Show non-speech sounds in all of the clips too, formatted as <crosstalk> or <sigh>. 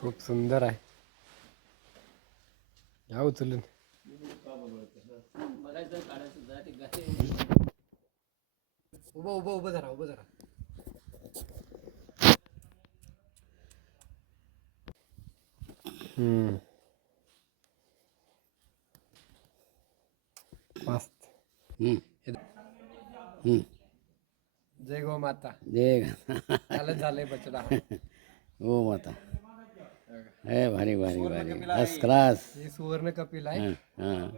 खूप सुंदर आहे. या उचलून. उभं उभं उभं जरा उभं जरा. मस्त. जय गो माता. जय झालं झालंय बचडा. <laughs> हो माता. हे भारी भारी भारी। फर्स्ट क्लास हे सुवर्ण कपिल आहे. हां हां।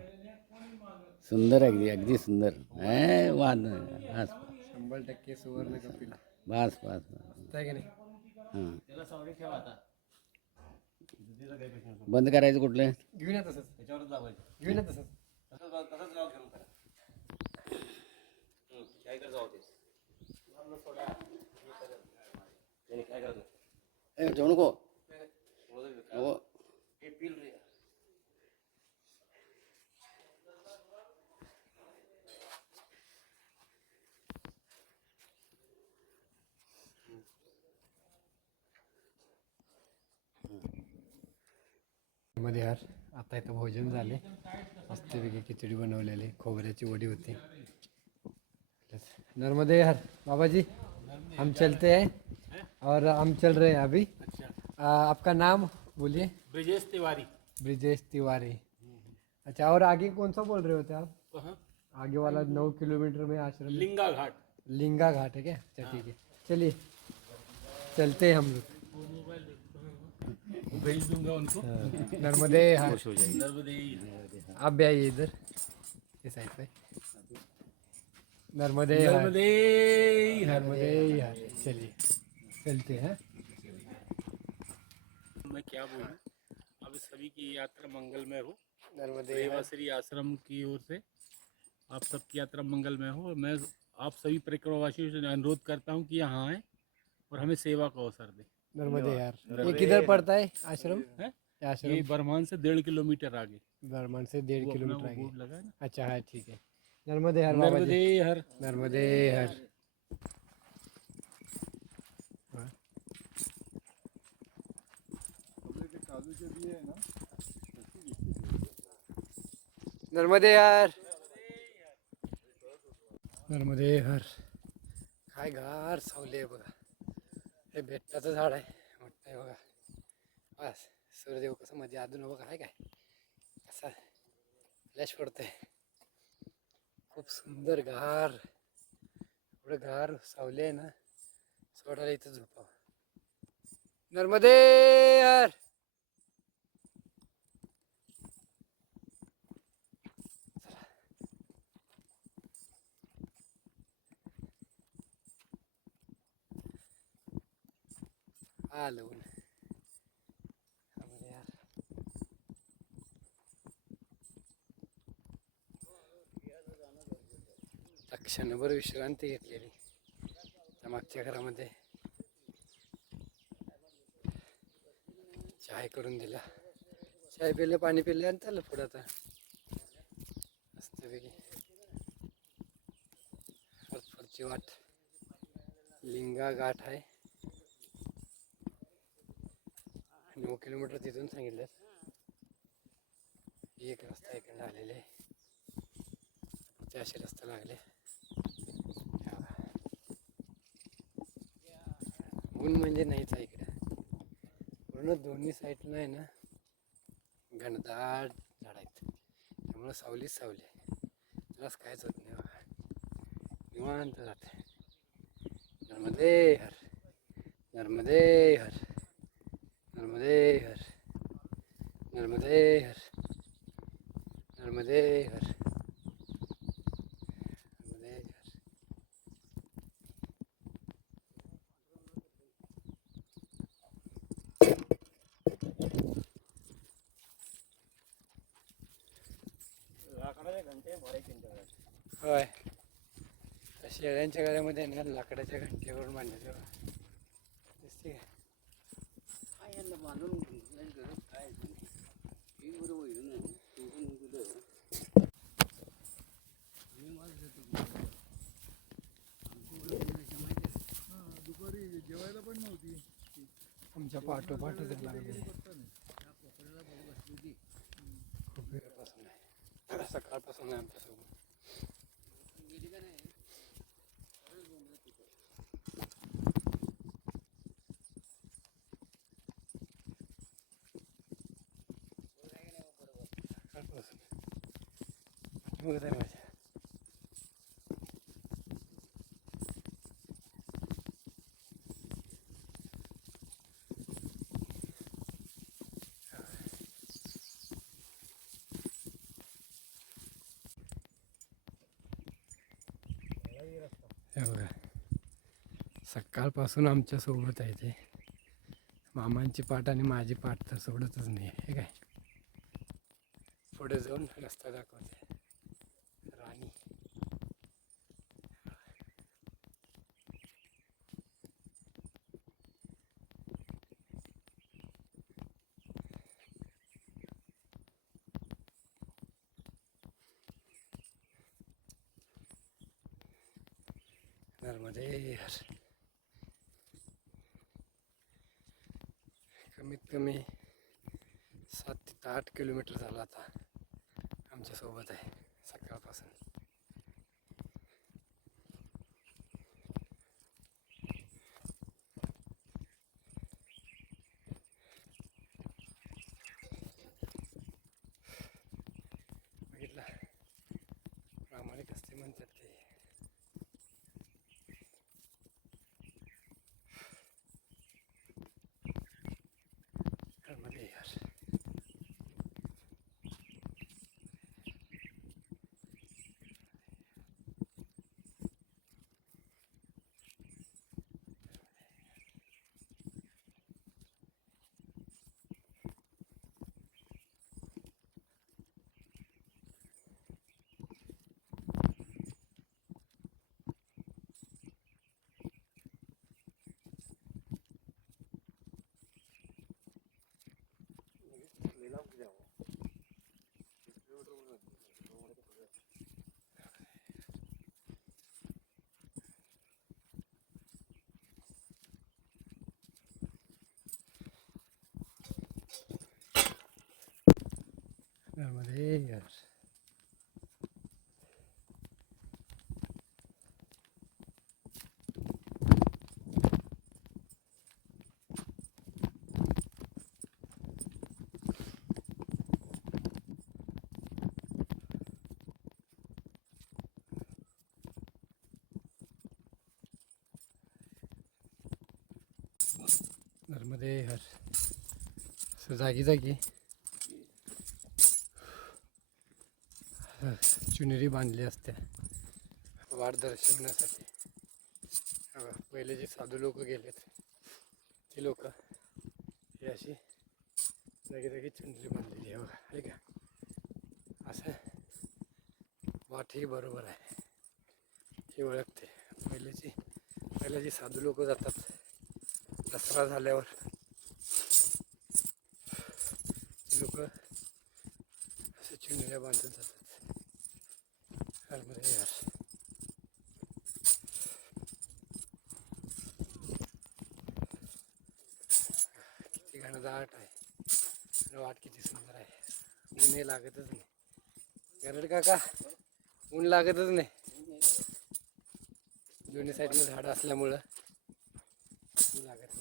सुंदर अगदी अगदी सुंदर। हे वाद नाही. बस शंभर टक्के सुवर्ण कपिल. बस बस बस। आहे की नाही? बंद करायचं कुठलं? घेऊन या तसंच. घेऊन या तसंच. ए जेवू नको. मध्ये यार आता इथं भोजन झाले. मस्तपैकी खिचडी बनवलेली खोबऱ्याची वडी होती. नर्मदे यार बाबा जी हम चलते हैं और हम चल रहे हैं अभी। अच्छा। आ, आपका नाम बोलिए। ब्रिजेश तिवारी। ब्रिजेश तिवारी। अच्छा और आगे कौन सा बोल रहे होते आप? कहाँ? आगे वाला नौ किलोमीटर में आश्रम। लिंगा घाट। लिंगा घाट है क्या? अच्छा ठीक है। चलिए चलते हैं हम लोग। भेज दूँगा उनको। नर्मदे हार नर्मदे आप भी आइए इधर इस साइड पे। नर्मदे नर्मदे नर्मदे चलिए। चलते हैं। मैं क्या बोलूँ? अब सभी की यात्रा मंगल में हो। नर्मदे। रेवाश्री आश्रम की ओर से आप सबकी यात्रा मंगलमय हो। और मैं आप सभी परिक्रमावासियों से अनुरोध करता हूँ कि यहाँ आए और हमें सेवा का अवसर दें। नर्मदे यार। ये किधर पड़ता है आश्रम? हैं? आश्रम। ये बरमान से डेढ़ किलोमीटर आगे। बर्मन से डेढ़ किलोमीटर आगे। लगा है ना? अच्छा है ठीक है। नर्मदे हर नर्मदे हर। नर्मदे हर। नर्मदे हर नर्मदे हर काय गार सावली आहे बघा. हे बेटाचं झाड आहे. मोठं आहे बघा. बस सूर्यदेव कसं मध्ये अजून बघा आहे काय? कसा फ्लॅश पडतंय खूप सुंदर गार. एवढं गार सावली आहे ना. सोडायला इथं झोपावं. नर्मदे यार! आलं ऊन यार. क्षणभर विश्रांती घेतलेली. त्या मागच्या घरामध्ये. चाय करून दिला. चाय पिलं पाणी पिलं आणि चाललं पुढं आता. मस्तपैकी. फरफरची वाट. लिंगा गाठ आहे. किलोमीटर तिथून सांगितलं. एक रस्ता इकडनं आलेले आहे. ते असे रस्ता लागले. ऊन म्हणजे नाहीच आहे इकडं. पूर्ण दोन्ही साईडला आहे ना घनदाट झाड आहेत. त्यामुळं सावलीच सावली आहे. त्यालाच काहीच होत नाही निवांत जाते. नर्मदे हर नर्मदे हर नर्मदे हर नर्मदे हर नर्मदे हर नर्मदे हर होय त्या शेळ्यांच्या गळ्यामध्ये ना लाकडाच्या घंटे करून बांधले बघा. दिसते का? आमच्या पाठोपाठच लागले. खूप वेळापासून आहे. सकाळपासून आहे आमच्यासोबत सकाळपासून बघत हे बघा. सकाळपासून आमच्यासोबत आहे ते. मामांची पाठ आणि माझी पाठ तर सोडतच नाही. हे काय? पुढे जाऊन रस्ता दाखवते राणी नर्मदे हर कमीत कमी सात ते आठ किलोमीटर झाला आता आमच्यासोबत आहे सकाळपासून बघितला प्रामाणिक असते म्हणतात ते नर्मदे हर नर्मदे हर नर्मदे हर असं जागी जागी चुनरी बांधली असते. वाट दर्शवण्यासाठी. पहिले जे साधू लोक गेलेत ते लोक हे अशी जागी जागी चुनरी बांधलेली आहे बघा आहे का? असं वाटही बरोबर आहे. ही ओळखते. पहिल्याची पहिले जे साधू लोक जातात. दसरा झाल्यावर लोक असे चुनऱ्या जातात नर्मदे यार किती घनदाट आहे वाट किती सुंदर आहे ऊन हे लागतच नाही गरड काका ऊन लागतच नाही दोन्ही साईडनं झाडं असल्यामुळं ऊन लागत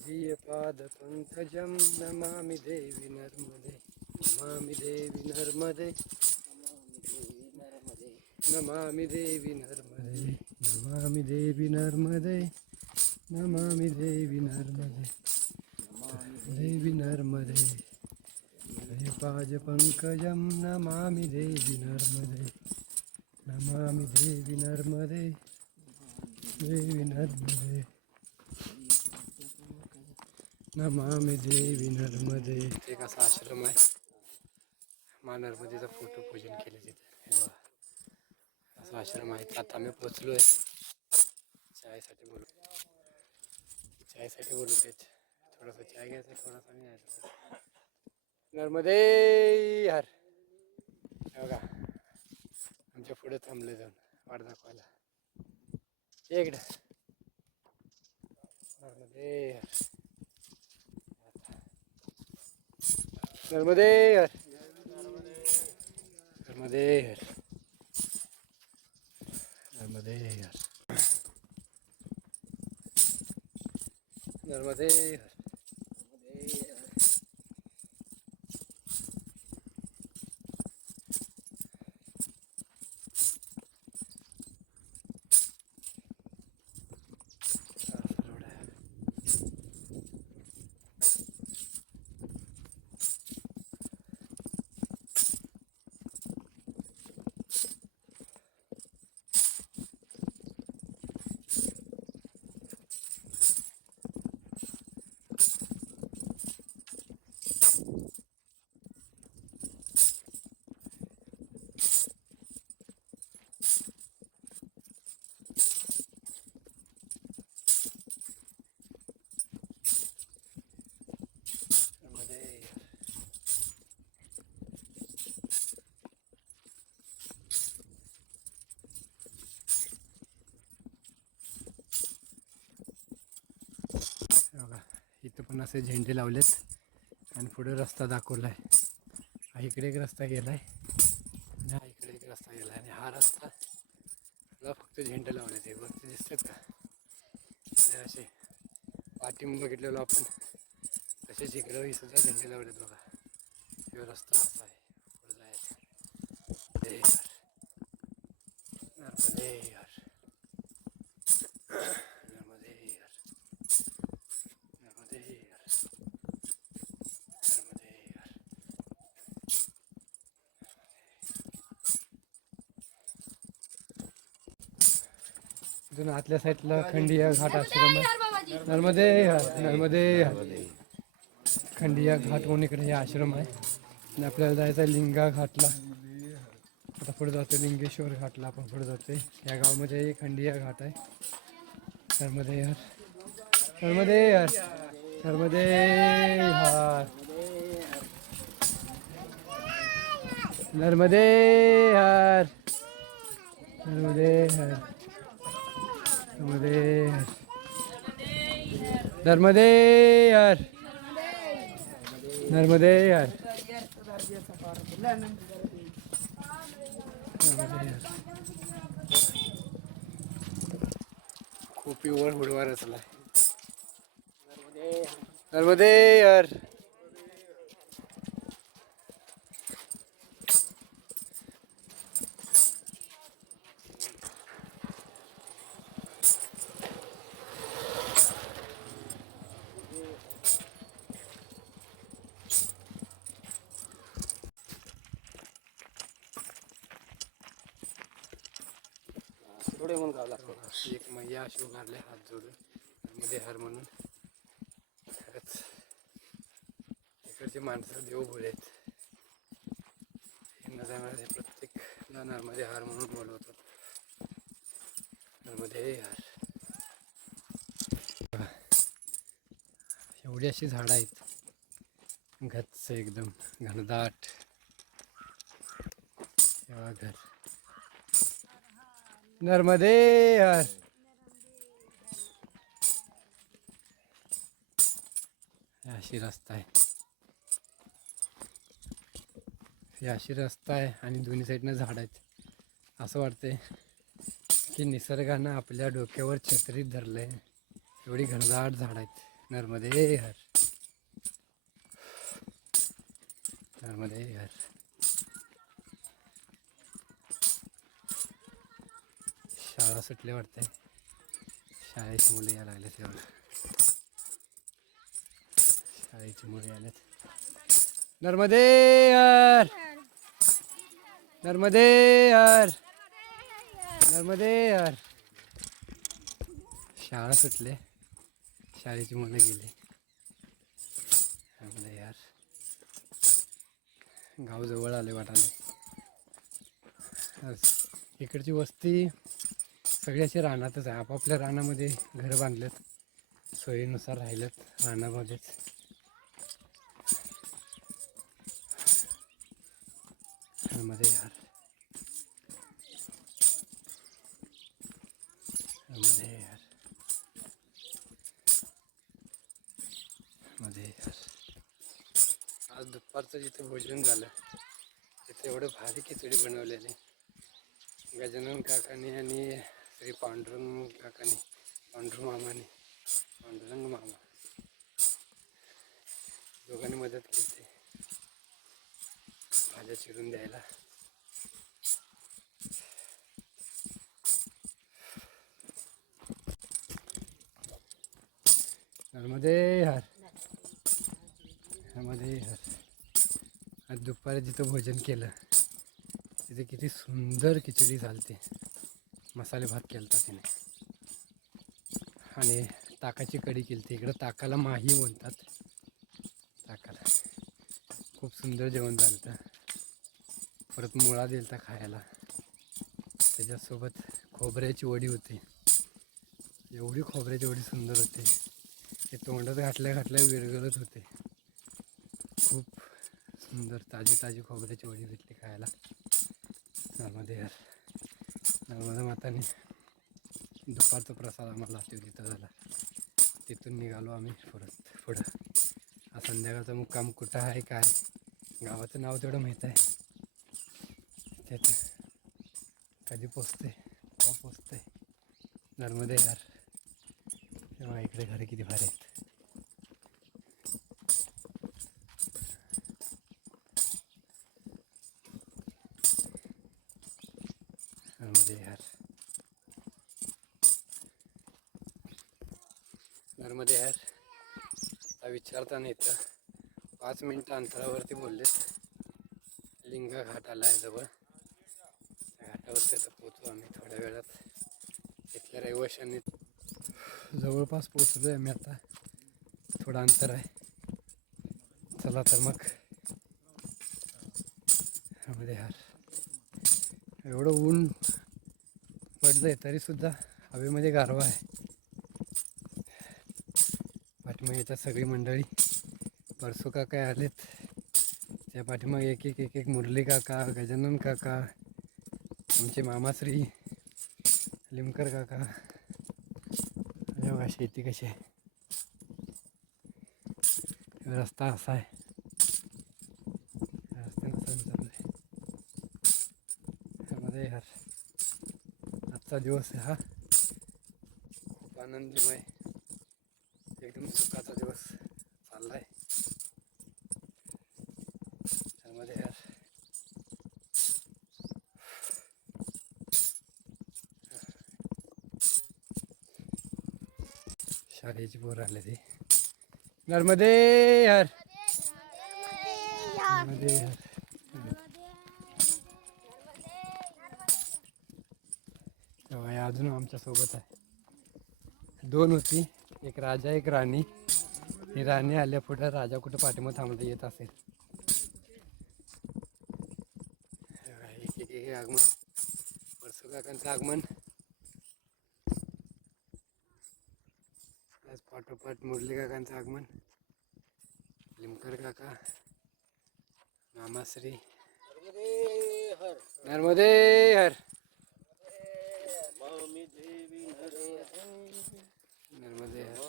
नाही पाद पंकजं नमामि देवी नर्मदे नमामि देवी नर्मदे। नमामि देवी नर्मदे। नमामि देवी नर्मदे। नमामि देवी नर्मदे। देवी नर्मदे। पाज पंकजं नमामि देवी नर्मदे। नमामि देवी नर्मदे। देवी नर्मदे। नमामि देवी नर्मदे। एक असा आश्रम आहे. नर्मदेचा फोटो पूजन केले तिथे. असं आश्रम आहे आता आम्ही पोचलो आहे चायसाठी बोलू. चायसाठी बोलू तेच. थोडासा चाय घ्यायचा थोडासा मी यायचा नर्मदे हर. बघा. आमच्या पुढे थांबले जाऊन. वाट दाखवायला. इकडे. नर्मदे हर. नर्मदे हर. Armadillas. Armadillas. Armadillas. इथं पण असे झेंडे लावलेत. आणि पुढे रस्ता दाखवला आहे हा इकडे एक रस्ता गेला आहे आणि हा इकडे एक रस्ता गेला आहे आणि हा रस्ता फक्त झेंडे लावले ते वरती दिसतात का? असे पाठी बघितलेलो आपण. तसेच इकडे सुद्धा झेंडे लावलेत बघा. हे रस्ता असा आहे पुढे जायचं ते यार नर्मदे यार नर्मदे यार नर्मदे यार नर्मदे यार इथून आतल्या साईडला खंडिया घाट आश्रम. आहे नर्मदे हर नर्मदे हर. खंडिया घाट म्हणून इकडे हे आश्रम आहे. आणि आपल्याला जायचं आहे लिंगा घाटला. आता पुढे जातो लिंगेश्वर घाटला. आपण पुढे जातोय. या गावामध्ये खंडिया घाट आहे. नर्मदे हर. नर्मदे हर. नर्मदे हर. नर्मदे हर. नर्मदे हर. धर्मदेर धर्मदेर यार खूप पिवळ हुडवार असला यार उभारले हात जोडून मध्ये हर म्हणून. खरंच इकडचे माणसं देवघोळे आहेत. हे नजामध्ये प्रत्येक नर्मदे हार म्हणून बोलवतो नर्मदे हार. एवढी अशी झाडं आहेत. घच्च एकदम घनदाट. तेव्हा घर. नर्मदे हर. अशी रस्ता आहे ही अशी रस्ता आहे आणि दोन्ही साईडनं झाड आहेत. असं वाटतंय की निसर्गानं आपल्या डोक्यावर छत्रीत धरलंय. एवढी घनदाट झाड आहेत. नर्मदे हर. नर्मदे हर. शाळा सुटली वाटते शाळेची मुलं या लागले तेवढं शाळेची मुलं आलेत नर्मदे हर नर्मदे हर नर्मदे हर शाळा सुटले. शाळेची मुलं गेली. आपलं यार गाव जवळ आले वाटाले. आज इकडची वस्ती सगळी अशी रानातच आहे. आपापल्या रानामध्ये घरं बांधलेत. सोयीनुसार राहिलेत रानामध्येच. मध्ये यारमध्ये यार आज दुपारचं जिथे भोजन झालं तिथे एवढं भारी खिचडी बनवलेली. गजानन काकाने आणि श्री पांडुरंग काकाने पांडुरंग मामाने पांडुरंग मामा. दोघांनी मदत केली. भाज्या चिरून द्यायला. ह्यामध्ये हर ह्यामध्ये हर आज दुपारी जिथं भोजन केलं तिथे किती सुंदर खिचडी झालते. मसाले भात केलता तिने. आणि ताकाची कढी केली इकडं ताकाला माही म्हणतात ताकाला. खूप सुंदर जेवण झालं परत मुळा दिलता खायला. त्याच्यासोबत खोबऱ्याची वडी होती. एवढी खोबऱ्याची वडी सुंदर होती. ते तोंडात घातल्या घातल्या विरगळत होते. खूप सुंदर ताजी ताजी खोबऱ्याची वडी भेटली खायला. नर्मदे यार. नर्मदा माताने. दुपारचा प्रसाद आम्हाला तो तिथं झाला. तिथून निघालो आम्ही परत पुढं. हा संध्याकाळचा मुक्काम कुठं आहे काय? गावाचं नाव तेवढं माहीत आहे. त्याचं कधी पोचते केव्हा पोचते नर्मदे यार. तेव्हा इकडे घरे किती भारी आहेत. नर्मदे यार नर्मदे यार आता विचारताना इथं पाच मिनटं अंतरावरती बोललेत. लिंगा घाट आला आहे जवळ. त्या घाटावरती आता पोचू आम्ही थोड्या वेळात. इथल्या रहिवाशांनी जवळपास पोचलो आहे आम्ही आता. थोडं अंतर आहे. चला तर मग. मध्ये यार. एवढं ऊन पडलंय तरी सुद्धा हवेमध्ये गारवा आहे. पाठीमागे येतात सगळी मंडळी परसू काका आलेत? त्या पाठीमागे एक एक एक एक मुरली काका गजानन काका आमचे मामाश्री लिमकर काका. शेती कशी आहे? रस्ता असा आहे. रस्त्यानं सण आहे त्यामध्ये यार आजचा दिवस हा. खूप आनंदमय. एकदम सुखाचा दिवस चालला आहे त्यामध्ये यार शाळेची पोरं आले ते नर्मदे यार नर्मदे यार तेव्हा अजून आमच्यासोबत आहे. दोन होती एक राजा एक राणी. ही राणी आल्या पुढे राजा कुठं पाठीमाग थांबलं येत असेल. तेव्हा एक एक आगमन. परसू काकांचं आगमन आज पाठोपाठ मुरली काकांचं आगमन. लिमकर काका मामाश्री. नर्मदे हर नर्मदे हर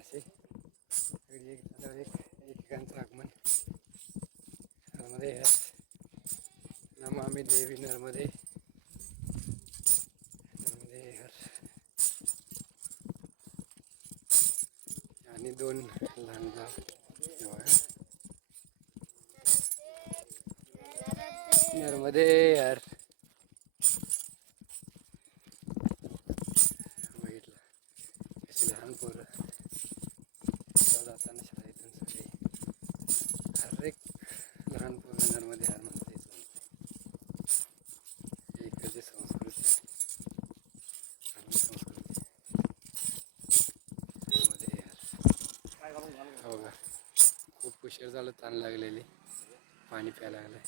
असे एक एक एकेकांचं आगमन. नर्मदे हर नमामि देवी नर्मदे हर आणि दोन लहान गाव हे बघा. नर्मदे यार बघितलं कशी लहान पोरं आता जाताना शाळेतून सगळे हर एक लहान पोरं नर्मदे यार म्हणते ही इकडची संस्कृती आहे. चांगली संस्कृती नर्मदे यार हो का खूप उशीर झालं ताण लागलेली पाणी प्यायला लागलं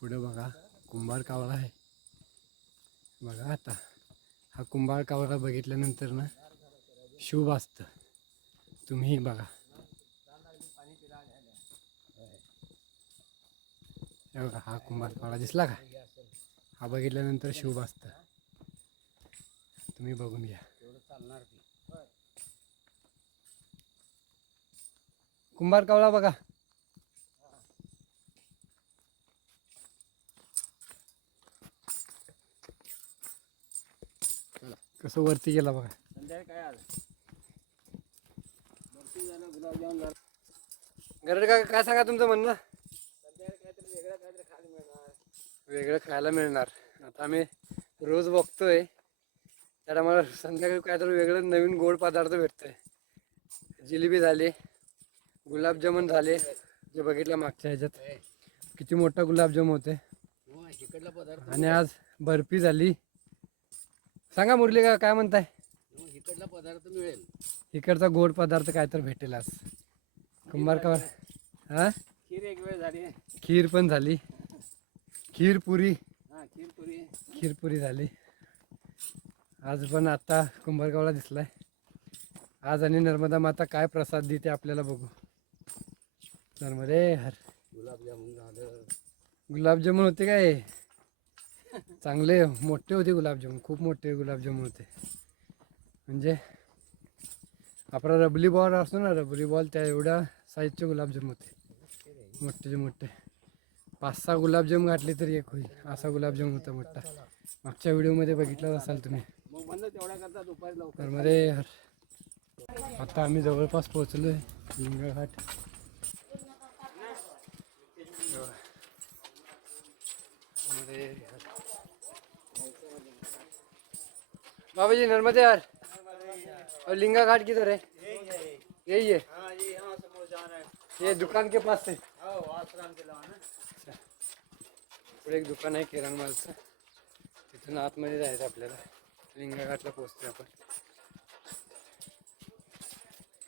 पुढे बघा कुंभार कावळा आहे. बघा आता हा कुंभार कावळा बघितल्यानंतर ना शुभ असतं. तुम्ही बघा. बघा हा कुंभार कावळा दिसला का? हा बघितल्यानंतर शुभ असतं. तुम्ही बघून घ्या. कुंभार कावळा बघा. कसं वरती गेला बघा. गरड काका काय सांगा तुमचं म्हणणं? वेगळं खायला मिळणार. आता आम्ही रोज बघतोय. त्याला मला संध्याकाळी काहीतरी वेगळं नवीन गोड पदार्थ भेटतोय. जिलेबी झाली. गुलाबजामुन झाले जे बघितलं मागच्या ह्याच्यात. किती मोठा गुलाबजाम होते. आणि आज बर्फी झाली. सांगा मुरली का काय म्हणताय? इकडला पदार्थ मिळेल इकडचा गोड पदार्थ काय तर भेटेल आज. कुंभारकावर हा? खीर एक वेळ झाली खीर पण झाली. खीर पुरी. खीर पुरी खीरपुरी झाली. आज पण आता कुंभारगावला दिसलाय. आज आणि नर्मदा माता काय प्रसाद देते आपल्याला बघू. नर्मदे हर गुलाबजामुन झालं गुलाबजामुन होते काय? चांगले मोठे होते गुलाबजामुन खूप मोठे गुलाबजामुन होते. म्हणजे आपला रबली बॉल असतो ना रबली बॉल त्या एवढ्या साईजचे गुलाबजाम होते. मोठेचे मोठे. पाच सहा गुलाबजाम घातले तरी एक होईल. असा गुलाबजाम होता मोठा. मागच्या व्हिडिओमध्ये बघितलाच असाल तुम्ही. तर मध्ये हर आता आम्ही जवळपास पोहोचलो आहे लिंगाघाट बाबा जी नर्मदे यार। और लिंगा घाट किधर है? यही है। ये दुकान के पास है। पुढे एक दुकान आहे किराणा मालचं तिथून आतमध्ये जायचं आपल्याला। लिंगा घाटला पोहोचतोय आपण।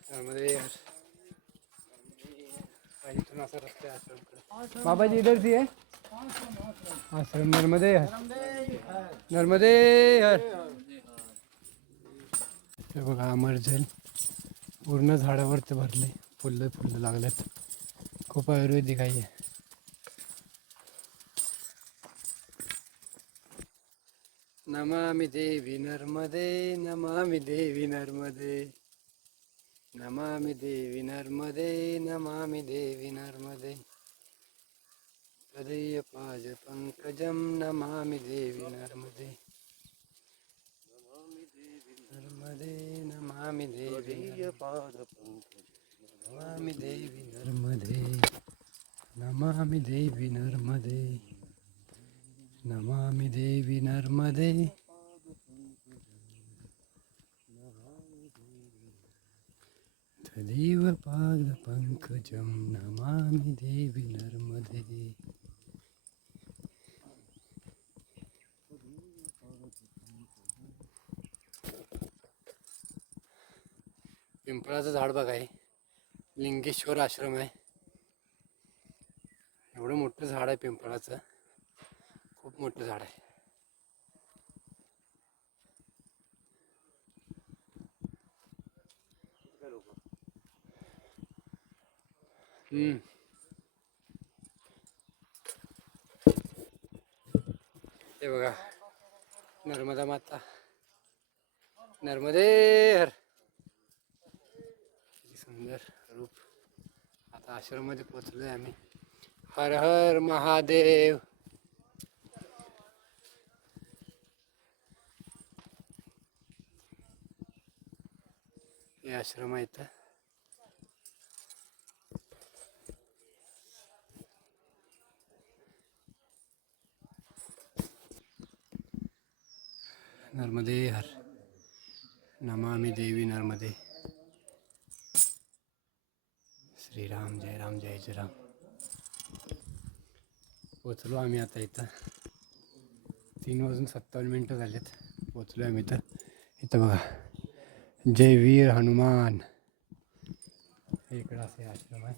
त्यामध्ये यार। इथून असा रस्ता आहे बाबाजी, इधर सी आहे आश्रम नर्मदे हर। नर्मदे हर। हे बघा अमर जल पूर्ण झाडावरती भरले. फुलं फुलं लागलेत खूप आयुर्वेदिक आहे नमामि देवी नर्मदे नमामि देवी नर्मदे। नमामि देवी नर्मदे नमामि देवी नर्मदे। तदीयपाज पङ्कजं नमामि देवी नर्मदे। नर्मदे नमामि देवी नमामि देवी नर्मदे नमामि देवी नर्मदे। नमामि देवी नर्मदे। तदेव पादपङ्कजं नमामि देवी नर्मदे। पिंपळाचं झाड बघा आहे लिंगेश्वर आश्रम आहे. एवढं मोठं झाड आहे पिंपळाचं. खूप मोठं झाड आहे. ते हे बघा नर्मदा माता. नर्मदे हर सुंदर रूप. आता आश्रममध्ये पोचलोय आम्ही. हर हर महादेव. हे आश्रम आहे इथं. नर्मदे हर. नमामि देवी नर्मदे. श्रीराम जय, राम जय जय राम। पोचलो आम्ही आता इथं. तीन वाजून सत्तावन्न मिनटं झालेत. पोचलो आम्ही इथं. इथं बघा. जय वीर हनुमान. इकडं असे आश्रम आहे.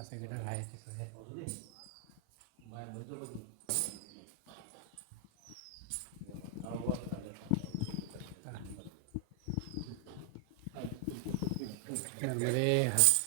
असं इकडं आहे. नर्मदे हर